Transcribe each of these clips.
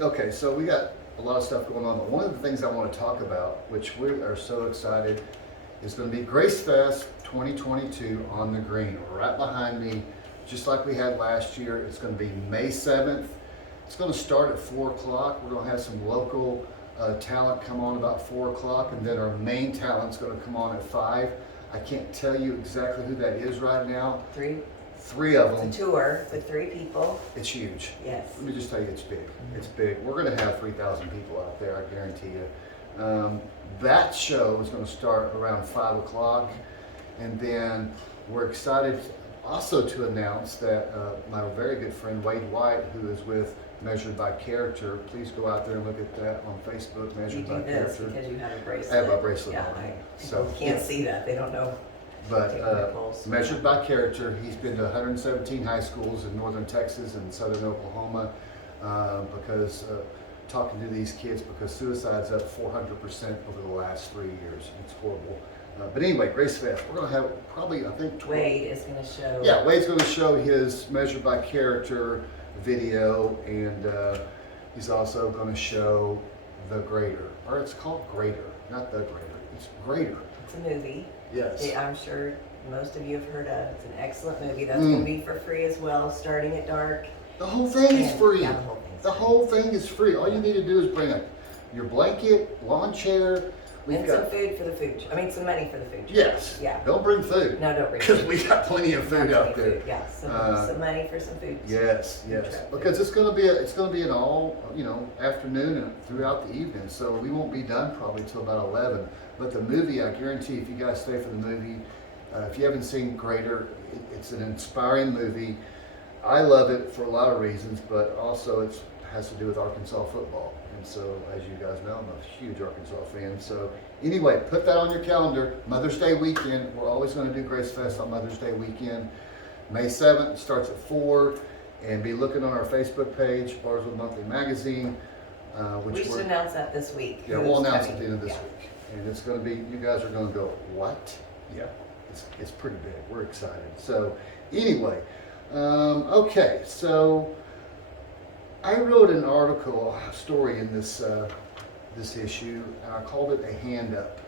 Okay, so we got a lot of stuff going on, but one of the things I want to talk about, which we are so excited, is going to be Gracefest 2022 on the green, right behind me, just like we had last year. It's going to be May 7th. It's going to start at 4 o'clock. We're going to have some local talent come on about 4 o'clock, and then our main talent's going to come on at 5. I can't tell you exactly who that is right now. Three of them. It's a tour with 3 people. It's huge. Yes. Let me just tell you, it's big. It's big. We're going to have 3,000 people out there, I guarantee you. That show is going to start around 5 o'clock, and then we're excited also to announce that my very good friend Wade White, who is with Measured by Character, please go out there and look at that on Facebook. Measured by Character. Because you have a bracelet. I have a bracelet yeah, on. So you can't see that. They don't know. But Measured by Character, he's been to 117 high schools in northern Texas and southern Oklahoma because talking to these kids, because suicide's up 400% over the last 3 years. It's horrible. But anyway, Gracefest, we're going to have probably, I think, 12. Wade is going to show. Yeah, Wade's going to show his Measured by Character video, and he's also going to show The Greater. Or it's called Greater, not The Greater. It's Greater. It's a movie. Yes. I'm sure most of you have heard of. It's an excellent movie. That's going to be for free as well, starting at dark. The whole thing is free. Yeah, the whole thing is free. All you need to do is bring your blanket, lawn chair. And some food for the food. I mean, some money for the food. Yes. Yeah. Don't bring food. No, don't bring food. food. Because we got plenty of food out there. Food. Yeah, some money for some food. Yes, yes. Because it's going to be an all afternoon and throughout the evening. So we won't be done probably till about 11. But the movie, I guarantee, if you guys stay for the movie, if you haven't seen Greater, it's an inspiring movie. I love it for a lot of reasons, but also it has to do with Arkansas football. And so, as you guys know, I'm a huge Arkansas fan. So anyway, put that on your calendar. Mother's Day weekend. We're always going to do Gracefest on Mother's Day weekend. May 7th starts at 4. And be looking on our Facebook page, Barswood Monthly Magazine. We should announce that this week. Yeah, we'll announce it at the end of this week. And it's going to be, you guys are going to go, what? Yeah, it's pretty big. We're excited. So anyway, okay, so I wrote an article, a story in this issue, and I called it A Hand Up.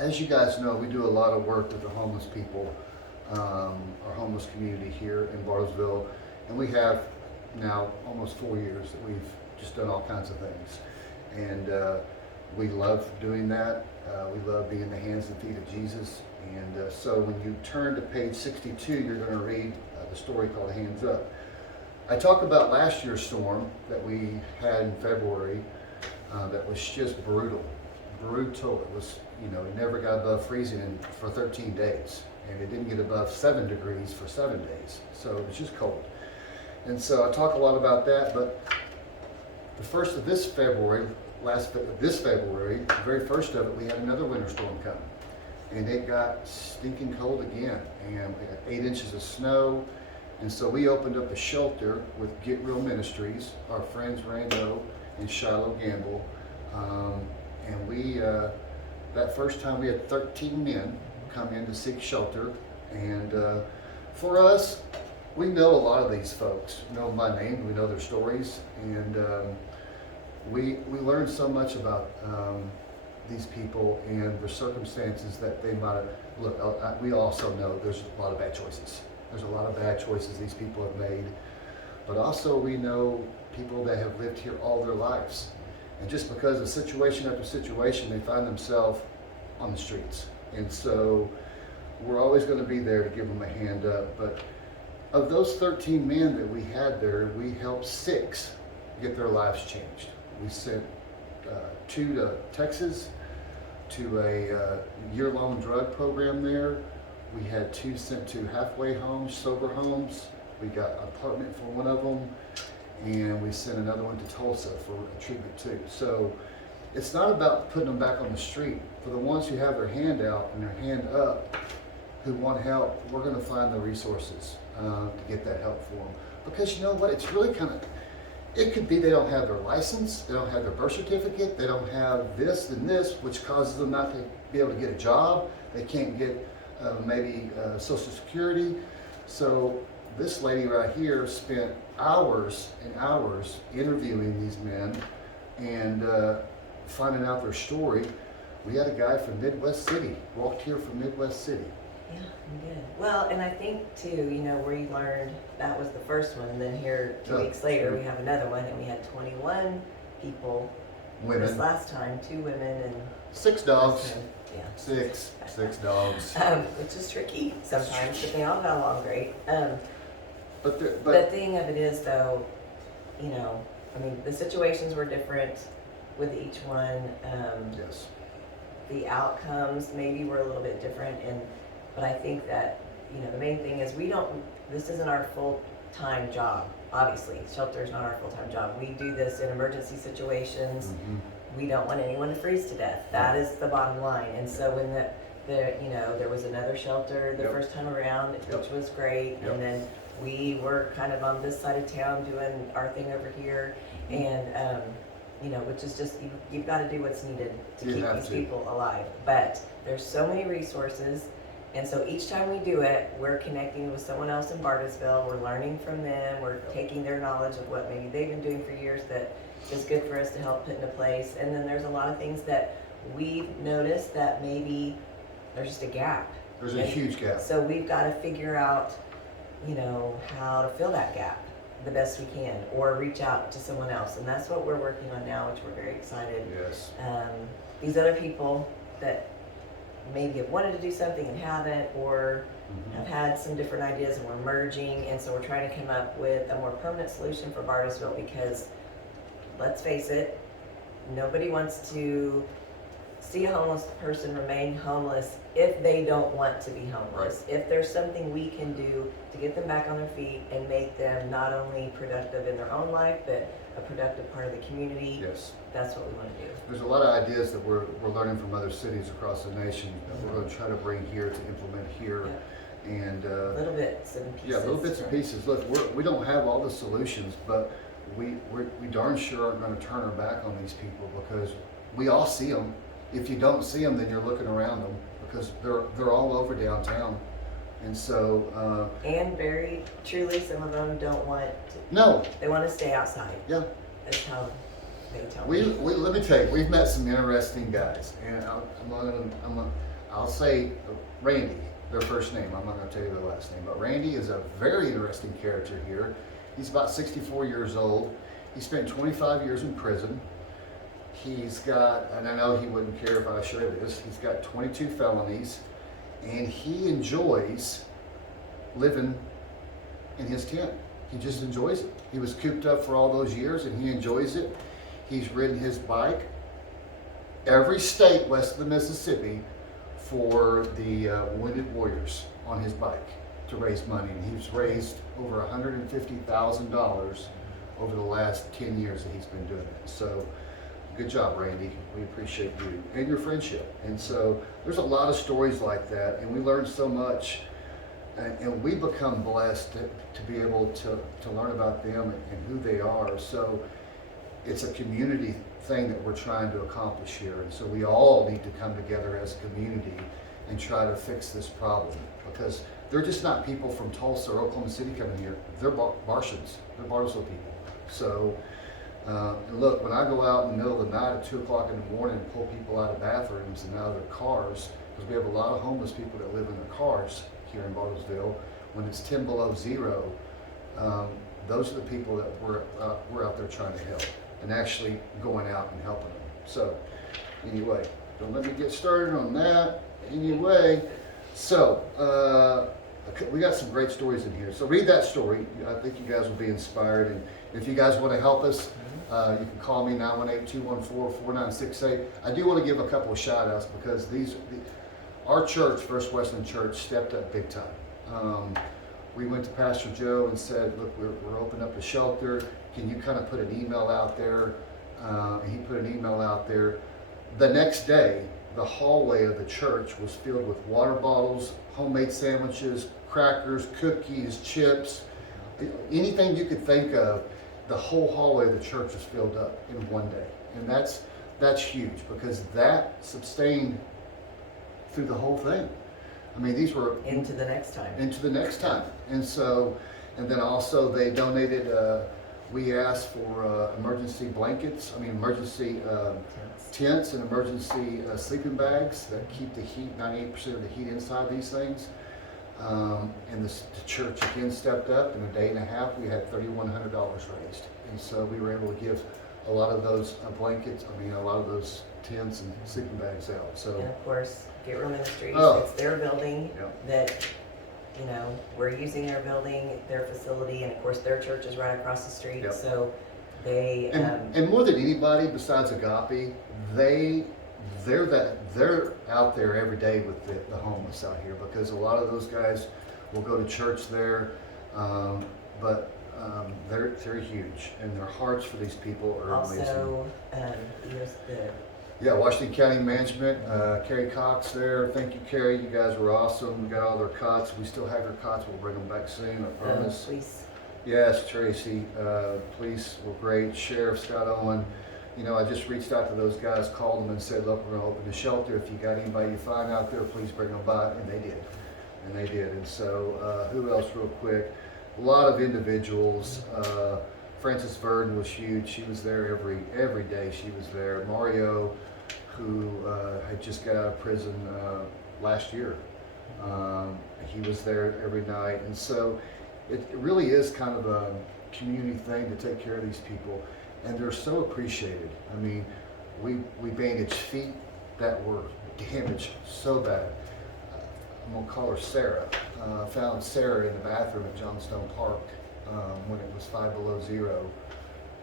As you guys know, we do a lot of work with the homeless people, our homeless community here in Bartlesville, and we have now almost 4 years that we've just done all kinds of things. And we love doing that. We love being the hands and feet of Jesus. And so when you turn to page 62, you're going to read the story called Hands Up. I talk about last year's storm that we had in February that was just brutal. It was, it never got above freezing for 13 days. And it didn't get above 7 degrees for 7 days. So it was just cold. And so I talk a lot about that, but the first of this February, the very first of it, we had another winter storm come. And it got stinking cold again. And we had 8 inches of snow. And so we opened up a shelter with Get Real Ministries, our friends Rando and Shiloh Gamble. And we, that first time we had 13 men come in to seek shelter. And for us, we know a lot of these folks. We know them by name, we know their stories. And we learned so much about these people and the circumstances that they might have. Look, we also know there's a lot of bad choices. There's a lot of bad choices these people have made. But also we know people that have lived here all their lives. And just because of situation after situation, they find themselves on the streets. And so we're always going to be there to give them a hand up. But of those 13 men that we had there, we helped 6 get their lives changed. We sent 2 to Texas to a year-long drug program there. We had 2 sent to halfway homes, sober homes. We got an apartment for one of them, and we sent another one to Tulsa for a treatment too. So it's not about putting them back on the street. For the ones who have their hand out and their hand up, who want help, we're going to find the resources to get that help for them. Because you know what, it's really it could be they don't have their license, they don't have their birth certificate, they don't have this and this, which causes them not to be able to get a job. They can't get maybe Social Security. So this lady right here spent hours and hours interviewing these men and finding out their story. We had a guy from Midwest City, walked here from Midwest City. Yeah, we did. Well, and I think too, you know, we learned that was the first one, and then here 2 weeks later we have another one, and we had 21 people. Women. This last time, 2 women and 6 dogs. Yeah. Six dogs. Which is tricky sometimes, but they all got along great. But The thing of it is, though, you know, I mean, the situations were different with each one. yes. The outcomes maybe were a little bit different, but I think that, you know, the main thing is this isn't our full-time job. Obviously, shelter is not our full-time job. We do this in emergency situations. Mm-hmm. We don't want anyone to freeze to death. That is the bottom line. And so when you know, there was another shelter the Yep. first time around, Yep. which was great. Yep. And then we were kind of on this side of town doing our thing over here. And, you know, which is just, you've got to do what's needed to You keep have these to. people alive. But there's so many resources. And so each time we do it, we're connecting with someone else in Bartlesville. We're learning from them. We're taking their knowledge of what maybe they've been doing for years that is good for us to help put into place. And then there's a lot of things that we've noticed that maybe there's just a gap. There's a huge gap. So we've got to figure out, you know, how to fill that gap the best we can, or reach out to someone else. And that's what we're working on now, which we're very excited. Yes. These other people that maybe have wanted to do something and haven't, or Mm-hmm. have had some different ideas, and we're merging. And so we're trying to come up with a more permanent solution for Bartlesville, because let's face it, nobody wants to see a homeless person remain homeless if they don't want to be homeless. If there's something we can do to get them back on their feet and make them not only productive in their own life, but a productive part of the community, Yes. that's what we want to do. There's a lot of ideas that we're learning from other cities across the nation that we're going to try to bring here to implement here. Yeah. And Little bits and pieces. yeah, little bits and pieces. Look, we don't have all the solutions, but we darn sure aren't going to turn our back on these people, because we all see them. If you don't see them, then you're looking around them, because they're all over downtown. And so And very truly, some of them don't want to, no, they want to stay outside. yeah. That's how they tell We me. let me tell you, we've met some interesting guys, and I'll say Randy, their first name. I'm not going to tell you their last name, but Randy is a very interesting character here. He's about 64 years old. He spent 25 years in prison. He's got, and I know he wouldn't care if I share this, he's got 22 felonies, and he enjoys living in his tent. He just enjoys it. He was cooped up for all those years, and he enjoys it. He's ridden his bike every state west of the Mississippi for the Wounded Warriors on his bike to raise money. And he's raised over $150,000 over the last 10 years that he's been doing it. So good job, Randy. We appreciate you and your friendship. And so there's a lot of stories like that, and we learn so much, and we become blessed to be able to learn about them and who they are. So it's a community thing that we're trying to accomplish here. And so we all need to come together as a community and try to fix this problem, because they're just not people from Tulsa or Oklahoma City coming here. They're Martians. They're Bartlesville people. So, and look, when I go out in the middle of the night at 2 o'clock in the morning and pull people out of bathrooms and out of their cars, because we have a lot of homeless people that live in their cars here in Bartlesville, when it's 10 below zero, those are the people that we're out there trying to help, and actually going out and helping them. So anyway, don't let me get started on that. Anyway, so we got some great stories in here. So read that story. I think you guys will be inspired. And if you guys want to help us, you can call me 918-214-4968. I do want to give a couple of shout outs, because our church, First Western Church, stepped up big time. We went to Pastor Joe and said, look, we're opening up the shelter. Can you kind of put an email out there? And he put an email out there. The next day, the hallway of the church was filled with water bottles, homemade sandwiches, crackers, cookies, chips, anything you could think of. The whole hallway of the church was filled up in one day. And that's huge, because that sustained through the whole thing. I mean, these were Into the next time. into the next time. And so, And then also they donated, we asked for emergency blankets, emergency tents and emergency sleeping bags that keep the heat, 98% of the heat inside these things. And the church again stepped up. In a day and a half, we had $3,100 raised. And so we were able to give a lot of those blankets, a lot of those tents and sleeping bags out. So, And of course, Get Room in the Streets, Oh. it's their building Yep. that, we're using their building, their facility, and of course, their church is right across the street. Yep. So they, and more than anybody besides Agape, they're out there every day with the homeless out here, because a lot of those guys will go to church there, but they're huge, and their hearts for these people are amazing. also, there's the Yeah, Washington County Management, Carrie Cox there. Thank you, Carrie. You guys were awesome. We got all their cots. We still have your cots. We'll bring them back soon, I promise. police. Yes, Tracy. Police were great. Sheriff Scott Owen. I just reached out to those guys, called them and said, look, we're going to open the shelter. If you got anybody you find out there, please bring them by. And they did. And so, who else real quick? A lot of individuals. Frances Verdon was huge. She was there every day. She was there. Mario, who had just got out of prison last year. He was there every night. And so it really is kind of a community thing to take care of these people. And they're so appreciated. We bandaged feet that were damaged so bad. I'm gonna call her Sarah. Found Sarah in the bathroom at Johnstone Park when it was 5 below zero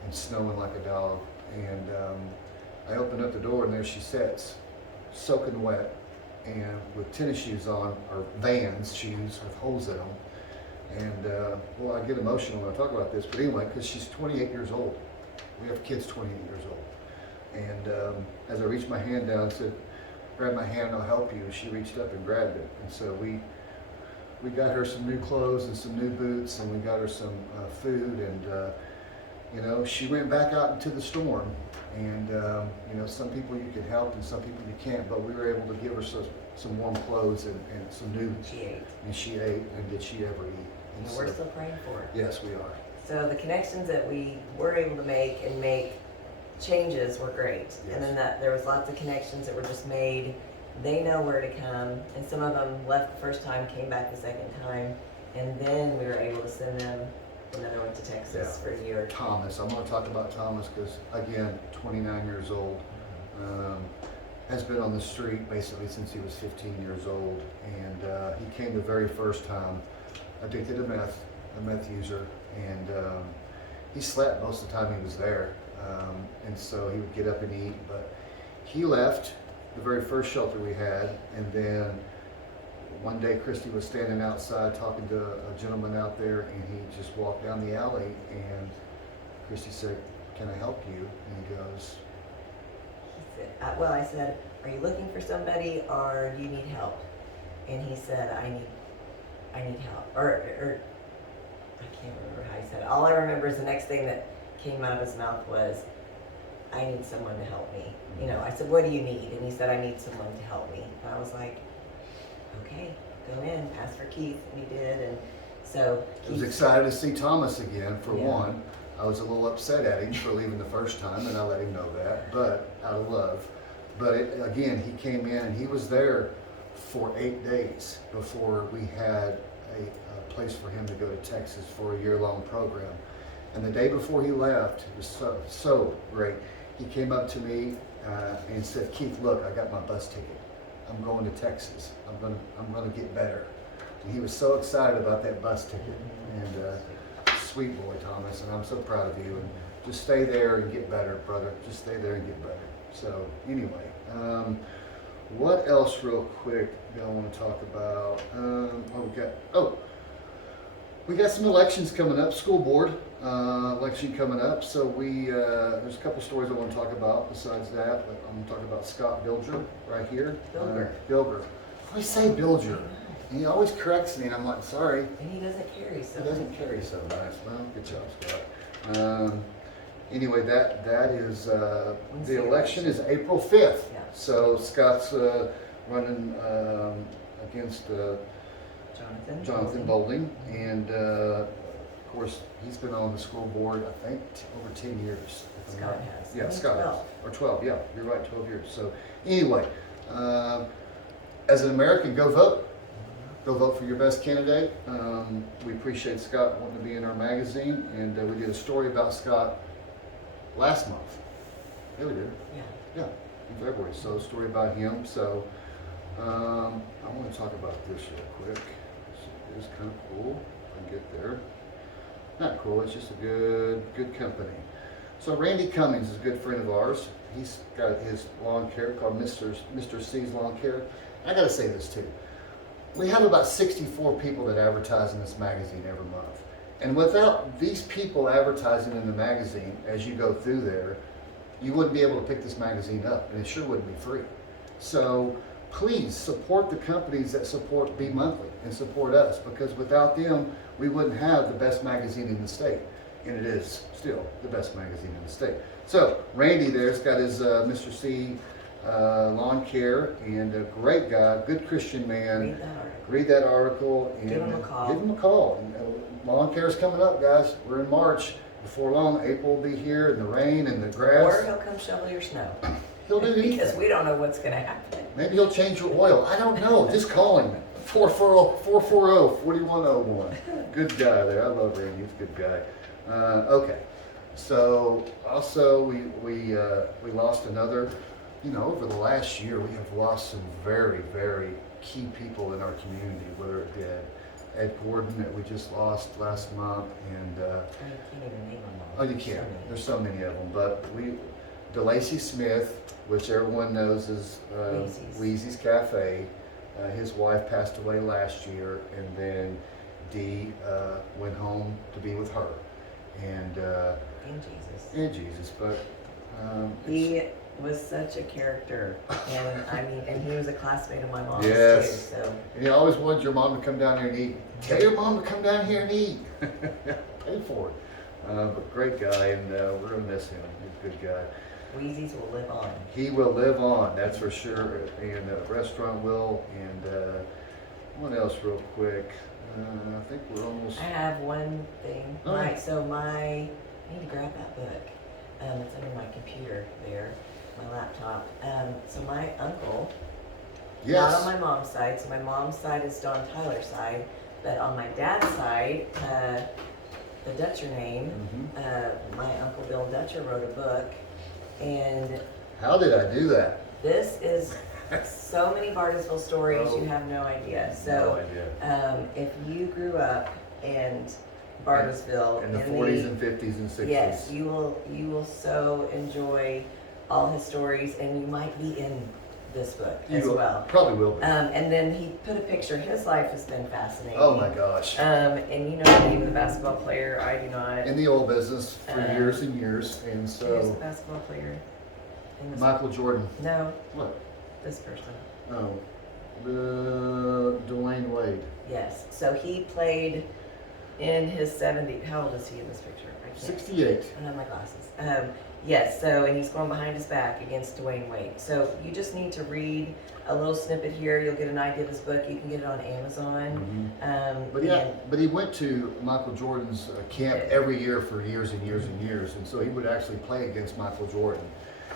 and snowing like a dog. And I opened up the door and there she sits, soaking wet and with tennis shoes on, or Vans shoes with holes in them. And I get emotional when I talk about this, but anyway, because she's 28 years old. We have kids 28 years old. And as I reached my hand down and said, grab my hand, I'll help you, she reached up and grabbed it. And so we got her some new clothes and some new boots, and we got her some food. And she went back out into the storm. And some people you can help and some people you can't, but we were able to give her some warm clothes and some new. She ate. And she ate, and did she ever eat? And we're still praying for her. Yes, we are. So the connections that we were able to make changes were great. Yes. And then there was lots of connections that were just made. They know where to come, and some of them left the first time, came back the second time, and then we were able to send them another one to Texas for a year. Thomas, I'm going to talk about Thomas because, again, 29 years old, has been on the street basically since he was 15 years old, and he came the very first time addicted to meth, a meth user, and he slept most of the time he was there, and so he would get up and eat, but he left the very first shelter we had, and then one day Christy was standing outside talking to a gentleman out there, and he just walked down the alley, and Christy said, "Can I help you?" And he goes, I said, "Are you looking for somebody, or do you need help?" And he said, I need help. Or I can't remember how he said it. All I remember is the next thing that came out of his mouth was, "I need someone to help me." I said, "What do you need?" And he said, "I need someone to help me." And I was like, okay, go in, ask for Keith, and he did. And so I was excited to see Thomas again, for one. I was a little upset at him for leaving the first time, and I let him know that, but out of love. But again, he came in, and he was there for 8 days before we had a place for him to go to Texas for a year-long program. And the day before he left, it was so great. He came up to me and said, "Keith, look, I got my bus ticket. I'm going to Texas. I'm gonna get better." And he was so excited about that bus ticket. And sweet boy, Thomas, and I'm so proud of you. And just stay there and get better, brother. Just stay there and get better. So anyway, what else real quick do I want to talk about? We got some elections coming up, school board election coming up. So there's a couple stories I want to talk about besides that. But I'm going to talk about Scott Bilger right here. Bilger. I always say Bilger. And he always corrects me, and I'm like, sorry. And he doesn't carry so. He doesn't carry so nice. Well, good job, Scott. Anyway, that is the election is April 5th. Yeah. So Scott's running against Jonathan Bowling, and course, he's been on the school board, I think, over 10 years. if I'm Scott not- has. Yeah, I think Scott has. 12. Or 12, yeah, you're right, 12 years. So anyway, as an American, go vote. Go vote for your best candidate. We appreciate Scott wanting to be in our magazine, and we did a story about Scott last month. Yeah, we did. Yeah. Yeah, in February. So a story about him. So I want to talk about this real quick. It is kind of cool. If I can get there. Not cool. It's just a good company. So Randy Cummings is a good friend of ours. He's got his lawn care called Mr. C's Lawn Care. I got to say this too. We have about 64 people that advertise in this magazine every month. And without these people advertising in the magazine, as you go through there, you wouldn't be able to pick this magazine up, and it sure wouldn't be free. So please support the companies that support B Monthly and support us, because without them, we wouldn't have the best magazine in the state. And it is still the best magazine in the state. So Randy there's got his Mr. C Lawn Care, and a great guy, good Christian man. Read that article. Read that article and Give him a call. Give him a call. And, lawn care is coming up, guys. We're in March. Before long, April will be here, and the rain and the grass. Or he'll come shovel your snow. He'll do anything. Because we don't know what's going to happen. Maybe he'll change your oil. I don't know. Just call him. 440-4101. Good guy there. I love Randy. He's a good guy. Okay. So also we lost another. You know, over the last year, we have lost some very, very key people in our community, whether it be Ed Gordon that we just lost last month, and I can't even name them all. oh, you can't. There's so many of them, but DeLacy Smith, which everyone knows is Wheezy's Cafe. His wife passed away last year, and then Dee went home to be with her, and Jesus. But He was such a character, and and he was a classmate of my mom's Yes. too. So and you always wanted your mom to come down here and eat. Tell your mom to come down here and eat. Pay for it. But great guy, and we're gonna miss him. He's a good guy. Wheezy's will live on. He will live on, that's for sure. And the restaurant will. And what else, real quick? I think we're almost. I have one thing. Oh. I need to grab that book. It's under my computer there, my laptop. So my uncle, Yes. not on my mom's side, so my mom's side is Don Tyler's side, but on my dad's side, the Dutcher name, my Uncle Bill Dutcher wrote a book, and How did I do that? this is so many Bartlesville stories, you have no idea. No So idea. if you grew up in Bartlesville In the 40s and 50s and 60s. yes, you will so enjoy all his stories, and you might be in this book You as will- well. Probably will be. And then he put a picture. His life has been fascinating. Oh my gosh. And you know the name of the basketball player. I do not. In the oil business for years and years, and Who's the so basketball player? In this- Michael Jordan. No, What? this person. Oh, Dwayne Wade. Yes. So he played in his 70s. How old is he in this picture? I can't. 68. I don't have my glasses. Yes, so, and he's going behind his back against Dwayne Wade. So you just need to read a little snippet here. You'll get an idea of this book. You can get it on Amazon. But he went to Michael Jordan's camp did. every year for years and years and years, and so he would actually play against Michael Jordan.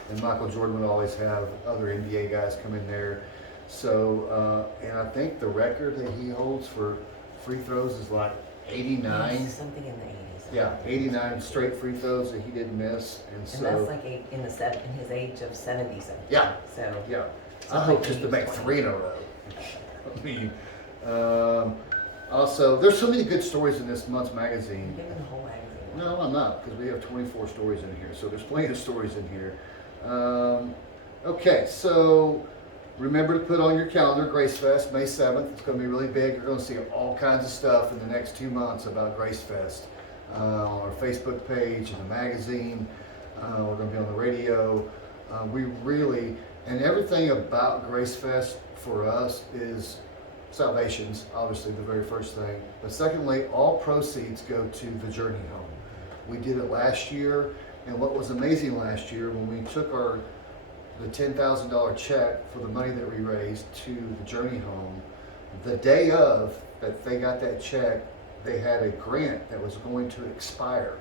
And Michael Jordan would always have other NBA guys come in there. So, and I think the record that he holds for free throws is like 89. Something in the 80s. Yeah, 89 straight free throws that he didn't miss, and And so that's like in his age of 70 something. Yeah. So yeah, so I hope like just to he's make 20. 3 in a row. I mean, also there's so many good stories in this month's magazine. Give him the whole magazine. No, I'm not, because we have 24 stories in here, so there's plenty of stories in here. Okay, so remember to put on your calendar Gracefest, May 7th. It's going to be really big. You're going to see all kinds of stuff in the next 2 months about Gracefest on our Facebook page, in the magazine. We're going to be on the radio. We really, and everything about Gracefest for us is salvations, obviously the very first thing. But secondly, all proceeds go to the Journey Home. We did it last year, and what was amazing last year when we took the $10,000 check for the money that we raised to the Journey Home, the day of that they got that check, they had a grant that was going to expire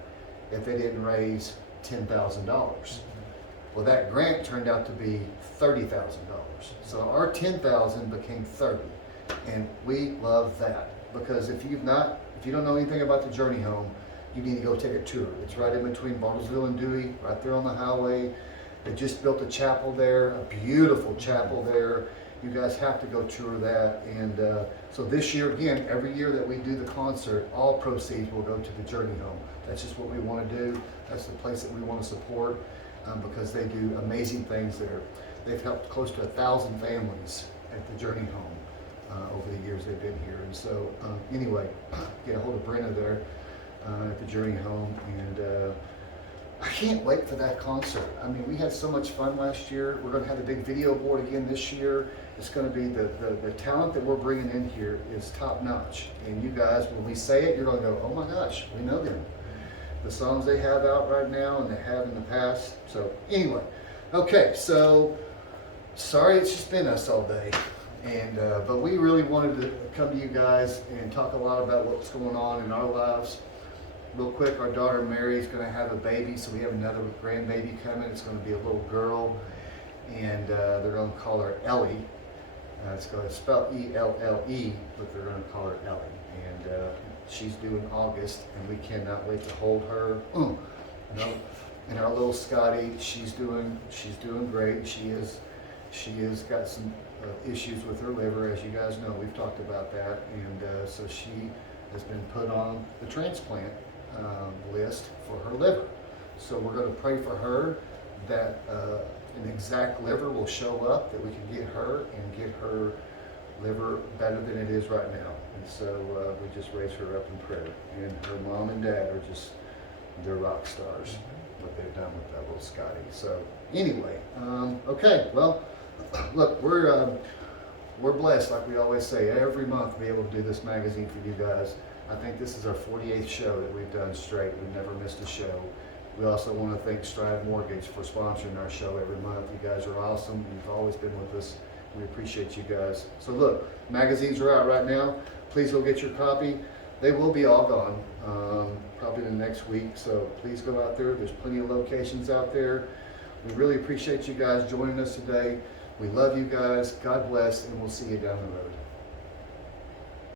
if they didn't raise $10,000. Well, that grant turned out to be $30,000. So our 10,000 became 30, and we love that because if you don't know anything about the Journey Home, you need to go take a tour. It's right in between Bartlesville and Dewey, right there on the highway. They just built a chapel there, a beautiful chapel there. You guys have to go tour that. And so this year, again, every year that we do the concert, all proceeds will go to the Journey Home. That's just what we want to do. That's the place that we want to support because they do amazing things there. They've helped close to 1,000 families at the Journey Home over the years they've been here. And so anyway, get a hold of Brenda there at the Journey Home, and I can't wait for that concert. I mean, we had so much fun last year. We're going to have a big video board again this year. It's going to be the talent that we're bringing in here is top notch. And you guys, when we say it, you're going to go, oh my gosh, we know them. The songs they have out right now and they have in the past. So anyway, okay, so sorry it's just been us all day. And but we really wanted to come to you guys and talk a lot about what's going on in our lives. Real quick, our daughter Mary's going to have a baby, so we have another grandbaby coming. It's going to be a little girl, and they're going to call her Ellie. It's going to spell E-L-L-E, but they're going to call her Ellie. And she's due in August, and we cannot wait to hold her. You know, and our little Scotty, she's doing great. She has got some issues with her liver, as you guys know. We've talked about that, and so she has been put on the transplant list for her liver. So we're going to pray for her that an exact liver will show up, that we can get her and get her liver better than it is right now. And so we just raise her up in prayer. And her mom and dad are just, they're rock stars, what they've done with that little Scotty. So anyway, okay, well, look, we're blessed, like we always say, every month to be able to do this magazine for you guys. I think this is our 48th show that we've done straight. We've never missed a show. We also want to thank Strive Mortgage for sponsoring our show every month. You guys are awesome. You've always been with us. We appreciate you guys. So look, magazines are out right now. Please go get your copy. They will be all gone probably the next week. So please go out there. There's plenty of locations out there. We really appreciate you guys joining us today. We love you guys. God bless, and we'll see you down the road.